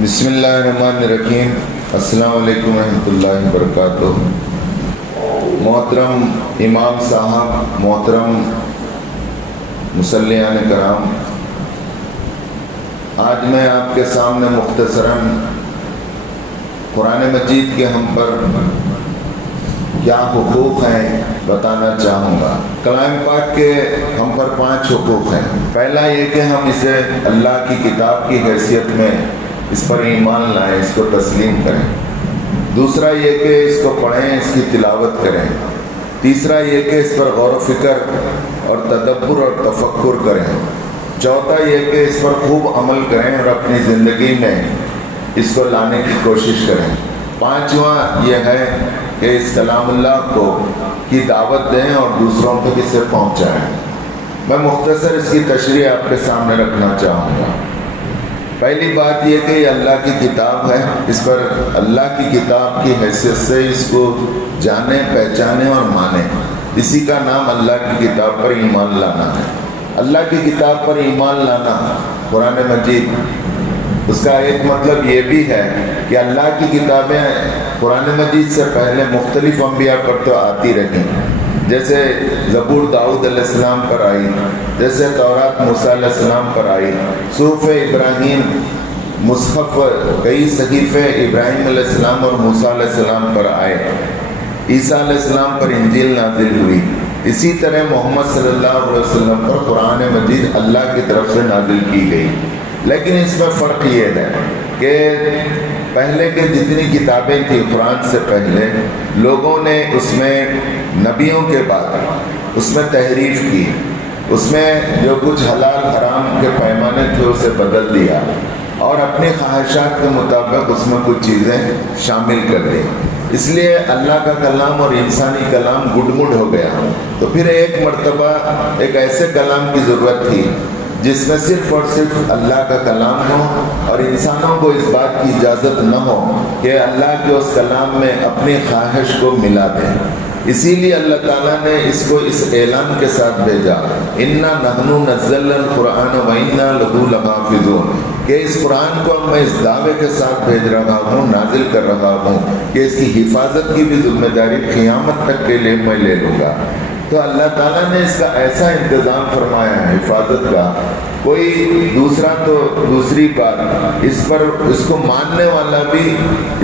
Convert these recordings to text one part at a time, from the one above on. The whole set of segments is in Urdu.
بسم اللہ الرحمن الرحیم۔ السلام علیکم ورحمۃ اللہ وبرکاتہ۔ محترم امام صاحب، محترم مصلیان کرام، آج میں آپ کے سامنے مختصراً قرآن مجید کے ہم پر کیا حقوق ہیں بتانا چاہوں گا۔ کلام پاک کے ہم پر 5 حقوق ہیں۔ پہلا یہ کہ ہم اسے اللہ کی کتاب کی حیثیت میں اس پر ایمان لائیں، اس کو تسلیم کریں۔ دوسرا یہ کہ اس کو پڑھیں، اس کی تلاوت کریں۔ تیسرا یہ کہ اس پر غور و فکر اور تدبر اور تفکر کریں۔ چوتھا یہ کہ اس پر خوب عمل کریں اور اپنی زندگی میں اس کو لانے کی کوشش کریں۔ پانچواں یہ ہے کہ اس کلام اللہ کی دعوت دیں اور دوسروں تک اسے پہنچائیں۔ میں مختصر اس کی تشریح آپ کے سامنے رکھنا چاہوں گا۔ پہلی بات یہ کہ یہ اللہ کی کتاب ہے، اس پر اللہ کی کتاب کی حیثیت سے اس کو جانیں، پہچانیں اور مانیں۔ اسی کا نام اللہ کی کتاب پر ایمان لانا ہے۔ اللہ کی کتاب پر ایمان لانا، قرآن مجید، اس کا ایک مطلب یہ بھی ہے کہ اللہ کی کتابیں قرآن مجید سے پہلے مختلف انبیاء پر تو آتی رہیں، جیسے زبور داؤد علیہ السلام پر آئی، جیسے تورات موسیٰ علیہ السلام پر آئی، صحف ابراہیم، مصحف، کئی صحیفے ابراہیم علیہ السلام اور موسیٰ علیہ السلام پر آئے، عیسیٰ علیہ السلام پر انجیل نازل ہوئی۔ اسی طرح محمد صلی اللہ علیہ وسلم پر قرآن مجید اللہ کی طرف سے نازل کی گئی۔ لیکن اس میں فرق یہ ہے کہ پہلے کے جتنی کتابیں تھیں قرآن سے پہلے، لوگوں نے اس میں نبیوں کے بعد اس میں تحریف کی، اس میں جو کچھ حلال حرام کے پیمانے تھے اسے بدل دیا اور اپنی خواہشات کے مطابق اس میں کچھ چیزیں شامل کر دی۔ اس لیے اللہ کا کلام اور انسانی کلام گڈ مڈ ہو گیا۔ تو پھر ایک مرتبہ ایک ایسے کلام کی ضرورت تھی جس میں صرف اور صرف اللہ کا کلام ہو اور انسانوں کو اس بات کی اجازت نہ ہو کہ اللہ کے اس کلام میں اپنی خواہش کو ملا دیں۔ اسی لیے اللہ تعالیٰ نے اس کو اس اعلان کے ساتھ بھیجا، اِنَّا نَحْنُ نَزَّلْنَا الْقُرْآنَ وَإِنَّا لَهُ لَحَافِظُونَ، کہ اس قرآن کو میں اس دعوے کے ساتھ بھیج رہا ہوں، نازل کر رہا ہوں کہ اس کی حفاظت کی بھی ذمہ داری قیامت تک کے لیے میں لے لوں گا۔ تو اللہ تعالیٰ نے اس کا ایسا انتظام فرمایا ہے حفاظت کا، کوئی دوسرا تو دوسری بات، اس پر اس کو ماننے والا بھی،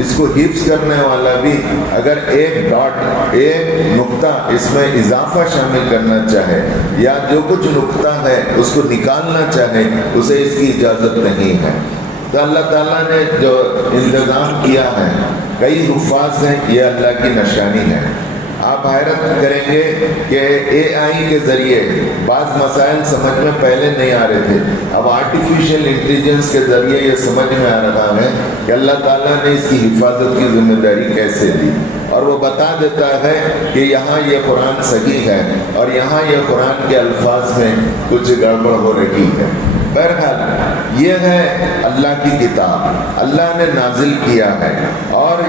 اس کو حفظ کرنے والا بھی اگر ایک ڈاٹ، ایک نقطہ اس میں اضافہ شامل کرنا چاہے یا جو کچھ نقطہ ہے اس کو نکالنا چاہے، اسے اس کی اجازت نہیں ہے۔ تو اللہ تعالیٰ نے جو انتظام کیا ہے، کئی حفاظ ہیں، یہ اللہ کی نشانی ہے۔ آپ حیرت کریں گے کہ اے آئی کے ذریعے بعض مسائل سمجھ میں پہلے نہیں آ رہے تھے، اب آرٹیفیشل انٹیلیجنس کے ذریعے یہ سمجھ میں آ رہا ہے کہ اللہ تعالیٰ نے اس کی حفاظت کی ذمہ داری کیسے دی، اور وہ بتا دیتا ہے کہ یہاں یہ قرآن صحیح ہے اور یہاں یہ قرآن کے الفاظ میں کچھ گڑبڑ ہو رہی ہے۔ بہرحال یہ ہے اللہ کی کتاب، اللہ نے نازل کیا ہے اور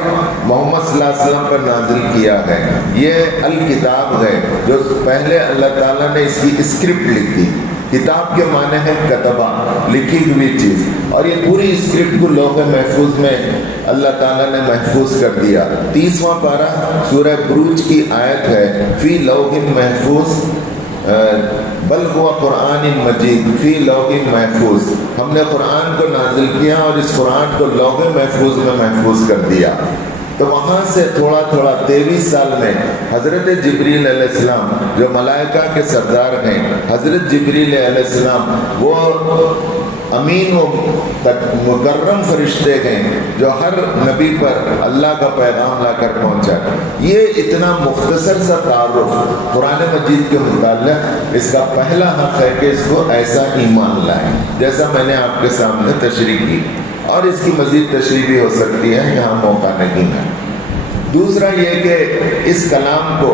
محمد صلی اللہ علیہ وسلم پر نازل کیا ہے۔ یہ الکتاب ہے جو پہلے اللہ تعالیٰ نے اس کی اسکرپٹ لکھی۔ کتاب کے معنی ہے کتبہ، لکھی ہوئی چیز، اور یہ پوری اسکرپٹ کو لوح محفوظ میں اللہ تعالیٰ نے محفوظ کر دیا۔ 30واں پارہ سورہ بروج کی آیت ہے، فی لوح محفوظ بل ہوا قرآن مجید فی لوح محفوظ، ہم نے قرآن کو نازل کیا اور اس قرآن کو لوح محفوظ میں محفوظ کر دیا۔ تو وہاں سے تھوڑا تھوڑا 23 سال میں حضرت جبریل علیہ السلام جو ملائکہ کے سردار ہیں، حضرت جبریل علیہ السلام وہ امین و مکرم فرشتے ہیں جو ہر نبی پر اللہ کا پیغام لا کر پہنچا۔ یہ اتنا مختصر سا تعارف قرآن مجید کے متعلق، اس کا پہلا حق ہے کہ اس کو ایسا ایمان لائیں جیسا میں نے آپ کے سامنے تشریح کی، اور اس کی مزید تشریح بھی ہو سکتی ہے، یہاں موقع نہیں ہے۔ دوسرا یہ کہ اس کلام کو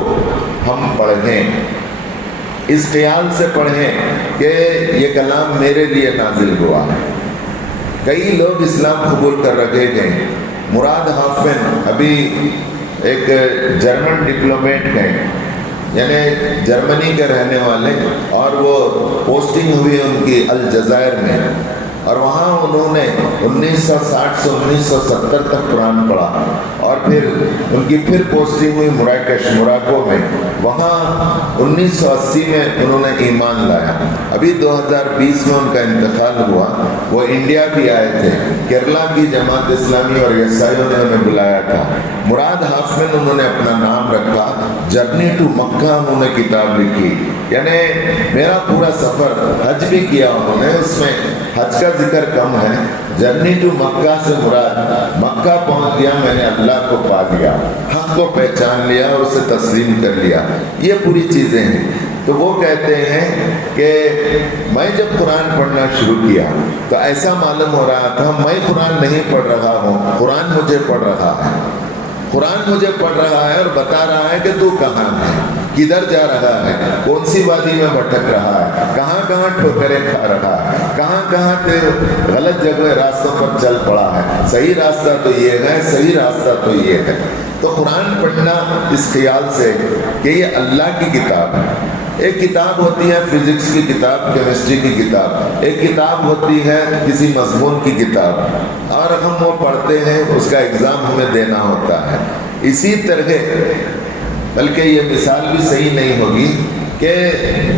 ہم پڑھیں، اس خیال سے پڑھیں کہ یہ کلام میرے لیے نازل ہوا ہے۔ کئی لوگ اسلام قبول کر رکھے گئے۔ مراد حافظ ابھی ایک جرمن ڈپلومیٹ ہیں، یعنی جرمنی کے رہنے والے، اور وہ پوسٹنگ ہوئی ان کی الجزائر میں۔ اور وہاں انہوں نے 1960 سے 1970 تک قرآن پڑھا، اور پھر ان کی پھر پوسٹنگ ہوئی مراکش موراکو میں، وہاں 1980 میں انہوں نے ایمان لایا۔ ابھی 2020 میں ان کا انتقال ہوا۔ وہ انڈیا بھی آئے تھے، کیرلا کی جماعت اسلامی اور عیسائیوں نے انہیں بلایا تھا۔ مراد ہافمن انہوں نے اپنا نام رکھا، جرنی ٹو مکہ انہوں نے کتاب لکھی، یعنی میرا پورا سفر، حج بھی کیا انہوں نے، اس میں حج کا ذکر کم ہے۔ جرنی ٹو مکہ سے مراد مکہ پہنچ گیا، میں نے اللہ کو پا لیا، حق کو پہچان لیا اور اسے تسلیم کر لیا، یہ پوری چیزیں ہیں۔ تو وہ کہتے ہیں کہ میں جب قرآن پڑھنا شروع کیا تو ایسا معلوم ہو رہا تھا میں قرآن نہیں پڑھ رہا ہوں، قرآن مجھے پڑھ رہا ہے، قرآن مجھے پڑھ رہا ہے اور بتا رہا ہے کہ تو کہاں ہے، کدھر جا رہا ہے، کون سی وادی میں بھٹک رہا ہے، کہاں کہاں ٹھوکریں کھا رہا ہے، کہاں کہاں تے غلط جگہ راستوں پر چل پڑا ہے، صحیح راستہ تو یہ ہے، صحیح راستہ تو یہ ہے۔ تو قرآن پڑھنا اس خیال سے کہ یہ اللہ کی کتاب ہے۔ ایک کتاب ہوتی ہے فزکس کی کتاب، کیمسٹری کی کتاب، ایک کتاب ہوتی ہے کسی مضمون کی کتاب، اور ہم وہ پڑھتے ہیں، اس کا ایگزام ہمیں دینا ہوتا ہے۔ اسی طرح، بلکہ یہ مثال بھی صحیح نہیں ہوگی کہ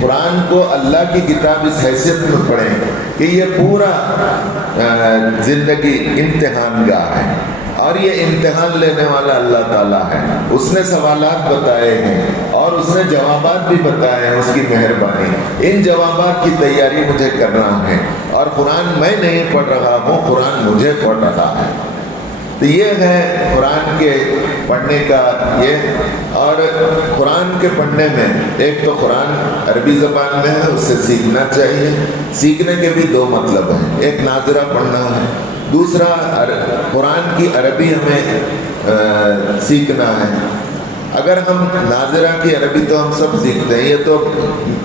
قرآن کو اللہ کی کتاب اس حیثیت میں پڑھیں کہ یہ پورا زندگی امتحان گاہ ہے، اور یہ امتحان لینے والا اللہ تعالیٰ ہے۔ اس نے سوالات بتائے ہیں اور اس نے جوابات بھی بتائے ہیں، اس کی مہربانی۔ ان جوابات کی تیاری مجھے کرنا ہے، اور قرآن میں نہیں پڑھ رہا ہوں، قرآن مجھے پڑھ رہا ہے۔ تو یہ ہے قرآن کے پڑھنے کا یہ۔ اور قرآن کے پڑھنے میں ایک تو قرآن عربی زبان میں ہے، اسے سیکھنا چاہیے۔ سیکھنے کے بھی دو مطلب ہیں، ایک ناظرہ پڑھنا ہے، دوسرا قرآن کی عربی ہمیں سیکھنا ہے۔ اگر ہم ناظرہ کی عربی تو ہم سب سیکھتے ہیں، یہ تو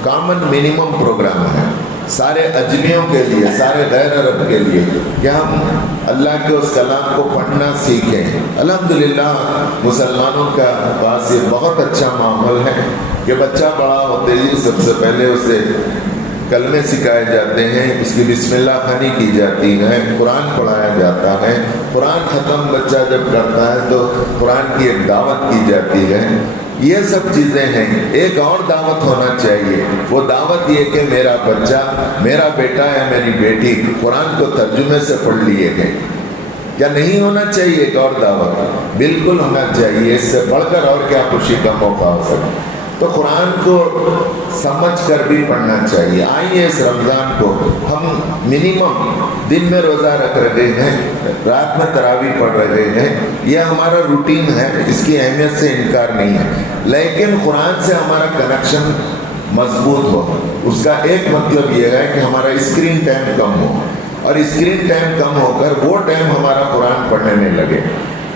کامن منیمم پروگرام ہے سارے اجمیوں کے لیے، سارے غیر عرب کے لیے، کہ ہم اللہ کے اس کلام کو پڑھنا سیکھیں۔ الحمدللہ مسلمانوں کا پاس یہ بہت اچھا ماحول ہے کہ بچہ بڑا ہوتے ہی سب سے پہلے اسے کلمے سکھائے جاتے ہیں، اس کی بسم اللہ خوانی کی جاتی ہے، قرآن پڑھایا جاتا ہے، قرآن ختم بچہ جب کرتا ہے تو قرآن کی ایک دعوت کی جاتی ہے۔ یہ سب چیزیں ہیں۔ ایک اور دعوت ہونا چاہیے، وہ دعوت یہ کہ میرا بچہ، میرا بیٹا یا میری بیٹی قرآن کو ترجمے سے پڑھ لیے گئے۔ کیا نہیں ہونا چاہیے ایک اور دعوت؟ بالکل ہونا چاہیے، اس سے بڑھ کر اور کیا خوشی کا موقع ہو سکے۔ تو قرآن کو سمجھ کر بھی پڑھنا چاہیے۔ آئیے اس رمضان کو ہم منیمم دن میں روزہ رکھ رہے ہیں، رات میں تراویح پڑھ رہے ہیں، یہ ہمارا روٹین ہے، اس کی اہمیت سے انکار نہیں ہے، لیکن قرآن سے ہمارا کنیکشن مضبوط ہو۔ اس کا ایک مطلب یہ ہے کہ ہمارا اسکرین ٹائم کم ہو، اور اسکرین ٹائم کم ہو کر وہ ٹائم ہمارا قرآن پڑھنے میں لگے،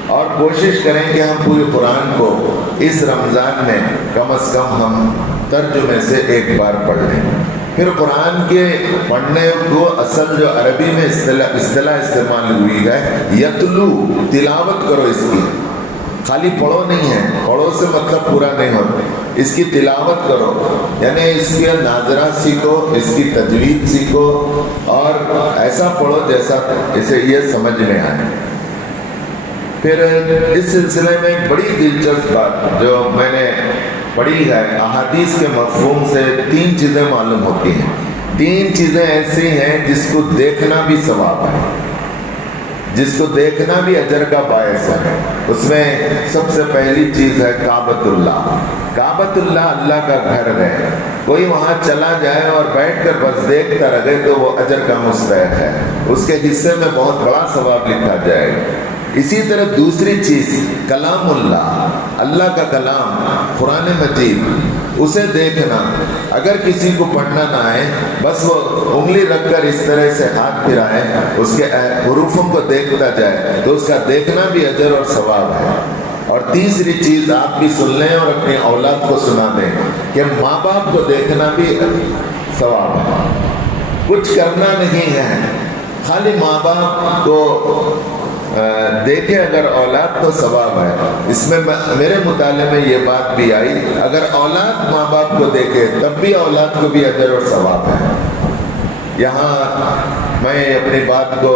اور کوشش کریں کہ ہم پورے قرآن کو اس رمضان میں کم از کم ہم ترجمے سے ایک بار پڑھ لیں۔ پھر قرآن کے پڑھنے کو اصل جو عربی میں اصطلاح استعمال ہوئی ہے، یتلو، تلاوت کرو اس کی، خالی پڑھو نہیں ہے، پڑھو سے مطلب پورا نہیں ہوتا، اس کی تلاوت کرو، یعنی اس کے ناظرہ سیکھو، اس کی تجوید سیکھو، اور ایسا پڑھو جیسا اسے یہ سمجھ میں آئے۔ پھر اس سلسلے میں ایک بڑی دلچسپ بات جو میں نے پڑھی ہے، احادیث کے مفہوم سے تین چیزیں معلوم ہوتی ہیں۔ تین چیزیں ایسی ہیں جس کو دیکھنا بھی ثواب ہے، جس کو دیکھنا بھی اجر کا باعث ہے۔ اس میں سب سے پہلی چیز ہے کعبۃ اللہ۔ کعبۃ اللہ اللہ کا گھر ہے، کوئی وہاں چلا جائے اور بیٹھ کر بس دیکھتا رہے تو وہ اجر کا مستحق ہے، اس کے حصے میں بہت بڑا ثواب لکھا جائے گا۔ اسی طرح دوسری چیز کلام اللہ، اللہ کا کلام قرآن مجید، اسے دیکھنا۔ اگر کسی کو پڑھنا نہ آئے، بس وہ انگلی رکھ کر اس طرح سے ہاتھ پھرائے، اس کے حروفوں کو دیکھتا جائے تو اس کا دیکھنا بھی اجر اور ثواب ہے۔ اور تیسری چیز آپ بھی سن لیں اور اپنی اولاد کو سنا دیں کہ ماں باپ کو دیکھنا بھی ثواب ہے، کچھ کرنا نہیں ہے، خالی ماں باپ کو دیکھے اگر اولاد تو ثواب ہے۔ اس میں میرے مطالعے میں یہ بات بھی آئی، اگر اولاد ماں باپ کو دیکھے تب بھی اولاد کو بھی اجر اور ثواب ہے۔ یہاں میں اپنی بات کو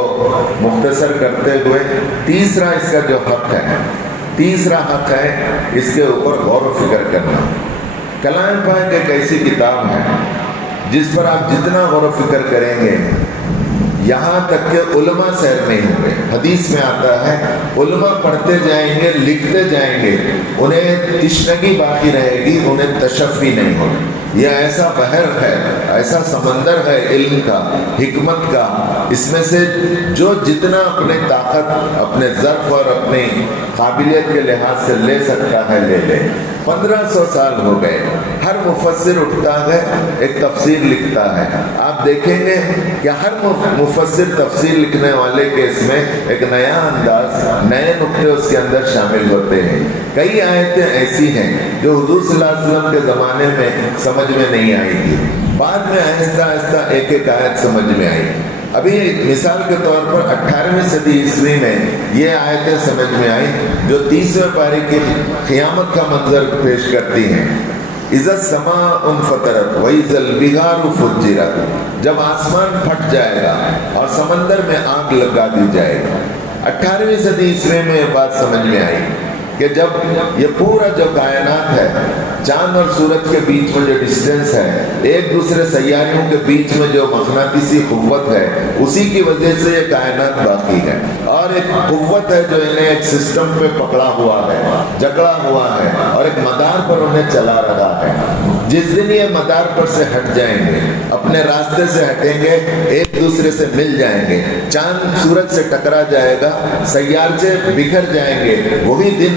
مختصر کرتے ہوئے تیسرا اس کا جو حق ہے، تیسرا حق ہے اس کے اوپر غور و فکر کرنا۔ کلام پاک ایک ایسی کتاب ہے جس پر آپ جتنا غور و فکر کریں گے یہاں تک کہ علماء سیر نہیں ہوں گے۔ حدیث میں آتا ہے علماء پڑھتے جائیں گے، لکھتے جائیں گے، انہیں تشنگی باقی رہے گی، انہیں تشفی نہیں ہوگی۔ یہ ایسا بحر ہے، ایسا سمندر ہے علم کا، حکمت کا، اس میں سے جو جتنا اپنے طاقت، اپنے ظرف اور اپنی قابلیت کے لحاظ سے لے سکتا ہے لے لے۔ 1500 سال ہو گئے، ہر مفسر اٹھتا ہے ایک تفسیر لکھتا ہے۔ آپ دیکھیں گے کہ ہر مفسر تفسیر لکھنے والے کے اس میں ایک نیا انداز، نئے نقطے اس کے اندر شامل ہوتے ہیں۔ کئی آیتیں ایسی ہیں جو حضور صلی اللہ علیہ وسلم کے زمانے میں سمجھ میں نہیں آئی تھی، بعد میں آہستہ آہستہ ایک ایک آیت سمجھ میں آئی۔ ابھی مثال کے طور پر 18ویں صدی عیسوی میں یہ آیتیں سمجھ میں آئی جو 30ویں پارے کی قیامت کا منظر پیش کرتی ہیں۔ اِذَا السَّمَاءُ انفطرت وَإِذَا الْبِحَارُ فُجِّرَتْ، جب آسمان پھٹ جائے گا اور سمندر میں آگ لگا دی جائے گا۔ 18ویں صدی عیسوی میں یہ بات سمجھ میں آئی کہ جب یہ پورا جو کائنات ہے، چاند اور سورج کے بیچ میں جو ڈسٹینس ہے، ایک دوسرے سیاروں کے بیچ میں جو مغناطیسی قوت ہے، اسی کی وجہ سے یہ کائنات باقی ہے، اور ایک قوت ہے جو انہیں ایک سسٹم پہ پکڑا ہوا ہے، جکڑا ہوا ہے، اور ایک مدار پر انہیں چلا رہا ہے۔ جس دن یہ مدار پر سے ہٹ جائیں گے، اپنے راستے سے ہٹیں گے، ایک دوسرے سے مل جائیں گے، چاند سورج سے ٹکرا جائے گا، سیارے بکھر جائیں گے، وہی دن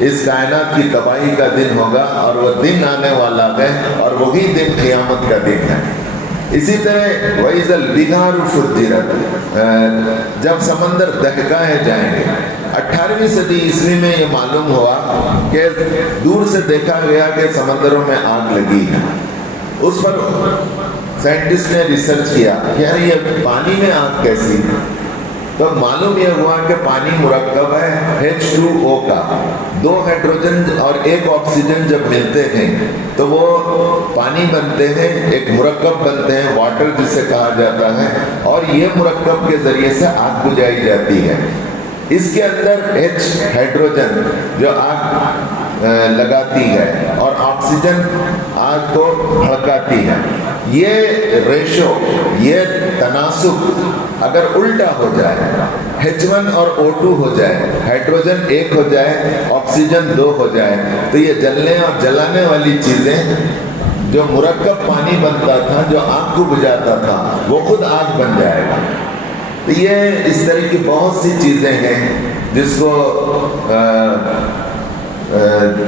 اس کائنات کی تباہی کا دن ہوگا، اور وہ دن آنے والا ہے، اور وہی دن قیامت کا دن ہے۔ اسی طرح وَإِذَا الْبِحَارُ فُجِّرَتْ، جب سمندر دہکائے جائیں گے۔ 18ویں صدی عیسوی میں یہ معلوم ہوا کہ دور سے دیکھا گیا کہ سمندروں میں آگ لگی ہے۔ اس پر سائنٹسٹ نے ریسرچ کیا کہ یار یہ پانی میں آگ کیسی؟ تو معلوم یہ ہوا کہ پانی مرکب ہے H2O کا، 2 ہائیڈروجن اور 1 آکسیجن جب ملتے ہیں تو وہ پانی بنتے ہیں، ایک مرکب بنتے ہیں، واٹر جسے کہا جاتا ہے، اور یہ مرکب کے ذریعے سے آگ بجھائی جاتی ہے۔ اس کے اندر H ہائیڈروجن جو آگ لگاتی ہے اور آکسیجن آگ کو بھڑکاتی ہے، یہ ریشو، یہ تناسب اگر الٹا ہو جائے، H1 اور O2 ہو جائے، ہائیڈروجن 1 ہو جائے، آکسیجن 2 ہو جائے، تو یہ جلنے اور جلانے والی چیزیں، جو مرکب پانی بنتا تھا، جو آگ کو بجھاتا تھا، وہ خود آگ بن جائے گا۔ تو یہ اس طرح کی بہت سی چیزیں ہیں جس کو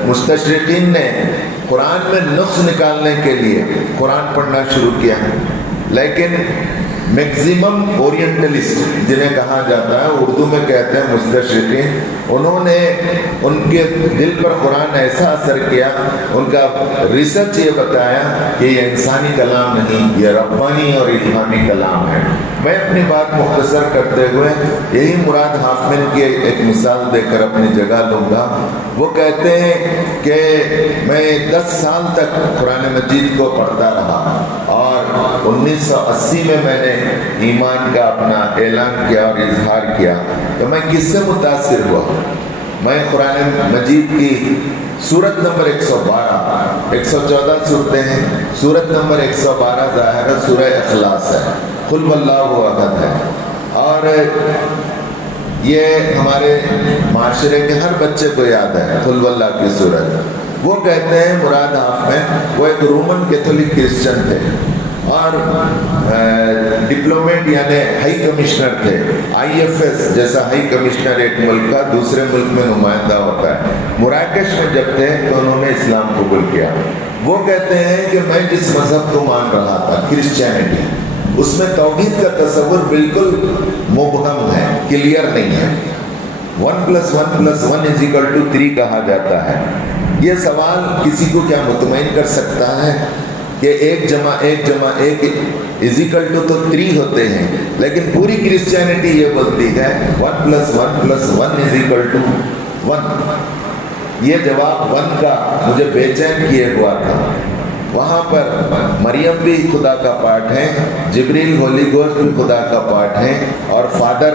مستشرقین نے قرآن میں نقص نکالنے کے لیے قرآن پڑھنا شروع کیا، لیکن میکزیمم اورینٹلسٹ جنہیں کہا جاتا ہے، اردو میں کہتے ہیں مستشرقین، انہوں نے ان کے دل پر قرآن ایسا اثر کیا، ان کا ریسرچ یہ بتایا کہ یہ انسانی کلام نہیں، یہ ربانی اور الہامی کلام ہے۔ میں اپنی بات مختصر کرتے ہوئے یہی مراد ہافمن کی ایک مثال دے کر اپنی جگہ لوں گا۔ وہ کہتے ہیں کہ میں 10 سال تک قرآن مجید کو پڑھتا رہا، اور 1980 میں نے ایمان کا اپنا اعلان کیا اور اظہار کیا۔ تو میں کس سے متاثر ہوا؟ میں قرآن مجید کی سورت نمبر 112، 114 صورتیں ہیں، سورت نمبر 112 ظاہر سورہ اخلاص ہے، قل واللہ احد ہے، اور یہ ہمارے معاشرے کے ہر بچے کو یاد ہے قل واللہ کی صورت۔ وہ کہتے ہیں مراد ہافمن وہ ایک رومن کیتھولک کرسچن تھے، اور ڈپلومیٹ یعنی ہائی کمشنر تھے، IFS جیسا ہائی کمشنر ایک ملک کا دوسرے ملک میں نمائندہ ہوتا ہے۔ مراکش میں جب تھے تو انہوں نے اسلام قبول کیا۔ وہ کہتے ہیں کہ میں جس مذہب کو مان رہا تھا، کرسچینٹی، اس میں توحید کا تصور بالکل مبہم ہے، کلیئر نہیں ہے۔ 1+1+1=3 کہا جاتا ہے۔ یہ سوال کسی کو کیا مطمئن کر سکتا ہے کہ 1+1=1 تو 3 ہوتے ہیں، لیکن پوری کرسچینٹی یہ بولتی ہے 1+1+1=1۔ یہ جواب 1 کا مجھے بے چین کیے ہوا تھا۔ وہاں پر مریم بھی خدا کا پارٹ ہے، جبریل ہولی گوسٹ بھی خدا کا پارٹ ہے، اور فادر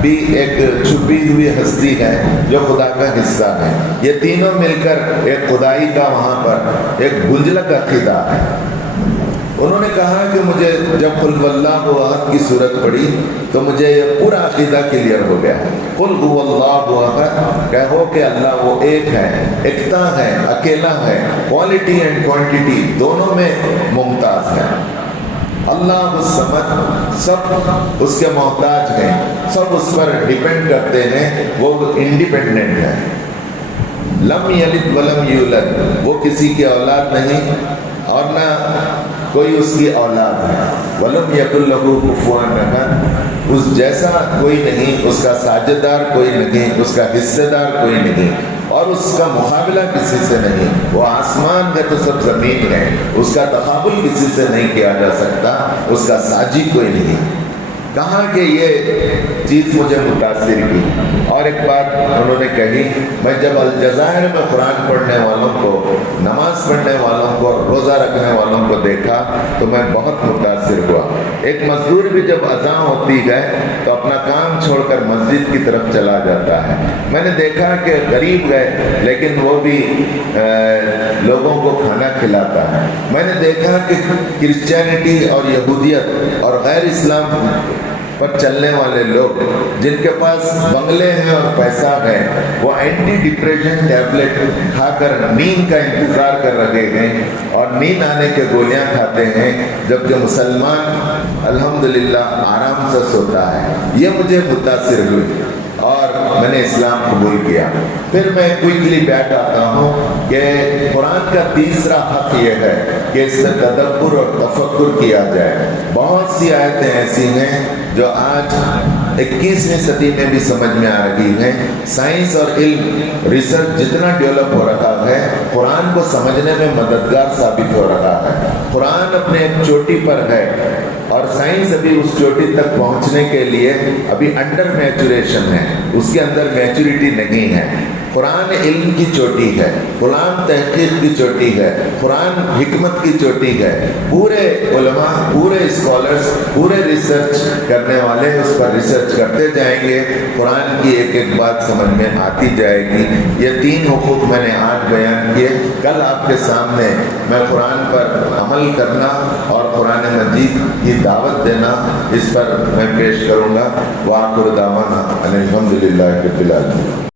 بھی ایک چھپی ہوئی ہستی ہے جو خدا کا حصہ ہے۔ یہ تینوں مل کر ایک خدائی کا وہاں پر ایک گنجلک عقیدہ ہے۔ انہوں نے کہا کہ مجھے جب قل هو اللہ احد کی صورت پڑھی تو مجھے یہ پورا عقیدہ کلیئر ہو گیا۔ قل هو اللہ احد، کہو کہ اللہ وہ ایک ہے، ایکتا ہے، اکیلا ہے، کوالٹی اینڈ کوانٹٹی دونوں میں ممتاز ہے۔ اللہ الصمد، سب اس کے محتاج ہیں، سب اس پر ڈیپینڈ کرتے ہیں، وہ انڈیپینڈنٹ ہے۔ لم یلد ولم یولد، وہ کسی کی اولاد نہیں اور نہ کوئی اس کی اولاد ہے۔ وَلَمْ يَكُنْ لَهُ كُفُوًا أَحَدٌ، اس جیسا کوئی نہیں، اس کا ساجدار کوئی نہیں، اس کا حصے دار کوئی نہیں، اور اس کا مقابلہ کسی سے نہیں۔ وہ آسمان ہے تو سب زمین ہے، اس کا تقابل کسی سے نہیں کیا جا سکتا، اس کا ساجی کوئی نہیں۔ کہا کہ یہ چیز مجھے متاثر کی۔ اور ایک بات انہوں نے کہی، میں جب الجزائر میں قرآن پڑھنے والوں کو، نماز پڑھنے والوں کو، روزہ رکھنے والوں کو دیکھا تو میں بہت متاثر ہوا۔ ایک مزدور بھی جب اذان ہوتی ہے تو اپنا کام چھوڑ کر مسجد کی طرف چلا جاتا ہے۔ میں نے دیکھا کہ غریب گئے لیکن وہ بھی لوگوں کو کھانا کھلاتا ہے۔ میں نے دیکھا کہ کرسچینٹی اور یہودیت اور غیر اسلام پر چلنے والے لوگ جن کے پاس بنگلے ہیں اور پیسہ ہے، وہ اینٹی ڈپریشن ٹیبلٹ کھا کر نیند کا انتظار کر رہے ہیں اور نیند آنے کے گولیاں کھاتے ہیں، جبکہ مسلمان الحمدللہ آرام سے سوتا ہے۔ یہ مجھے متاثر ہوئی اور میں نے اسلام قبول کیا۔ پھر میں کوئکلی بیک آتا ہوں کہ قرآن کا تیسرا حق یہ ہے کہ اس سے تدبر اور تفکر کیا جائے۔ بہت سی آیتیں ایسی ہیں جو آج 21ویں صدی میں بھی سمجھ میں آ رہی ہیں۔ سائنس اور علم ریسرچ جتنا ڈیولپ ہو رہا ہے، قرآن کو سمجھنے میں مددگار ثابت ہو رہا ہے۔ قرآن اپنے ایک چوٹی پر ہے اور سائنس ابھی اس چوٹی تک پہنچنے کے لیے ابھی انڈر میچوریشن ہے، اس کے اندر میچورٹی نہیں ہے۔ قرآن علم کی چوٹی ہے، قرآن تحقیق کی چوٹی ہے، قرآن حکمت کی چوٹی ہے۔ پورے علماء، پورے اسکالرز، پورے ریسرچ کرنے والے اس پر ریسرچ کرتے جائیں گے، قرآن کی ایک ایک بات سمجھ میں آتی جائے گی۔ یہ تین حقوق میں نے آج بیان کیے۔ کل آپ کے سامنے میں قرآن پر عمل کرنا اور قرآن مجید کی دعوت دینا، اس پر میں پیش کروں گا۔ وآخر دعوانا ان الحمد للہ رب العالمین۔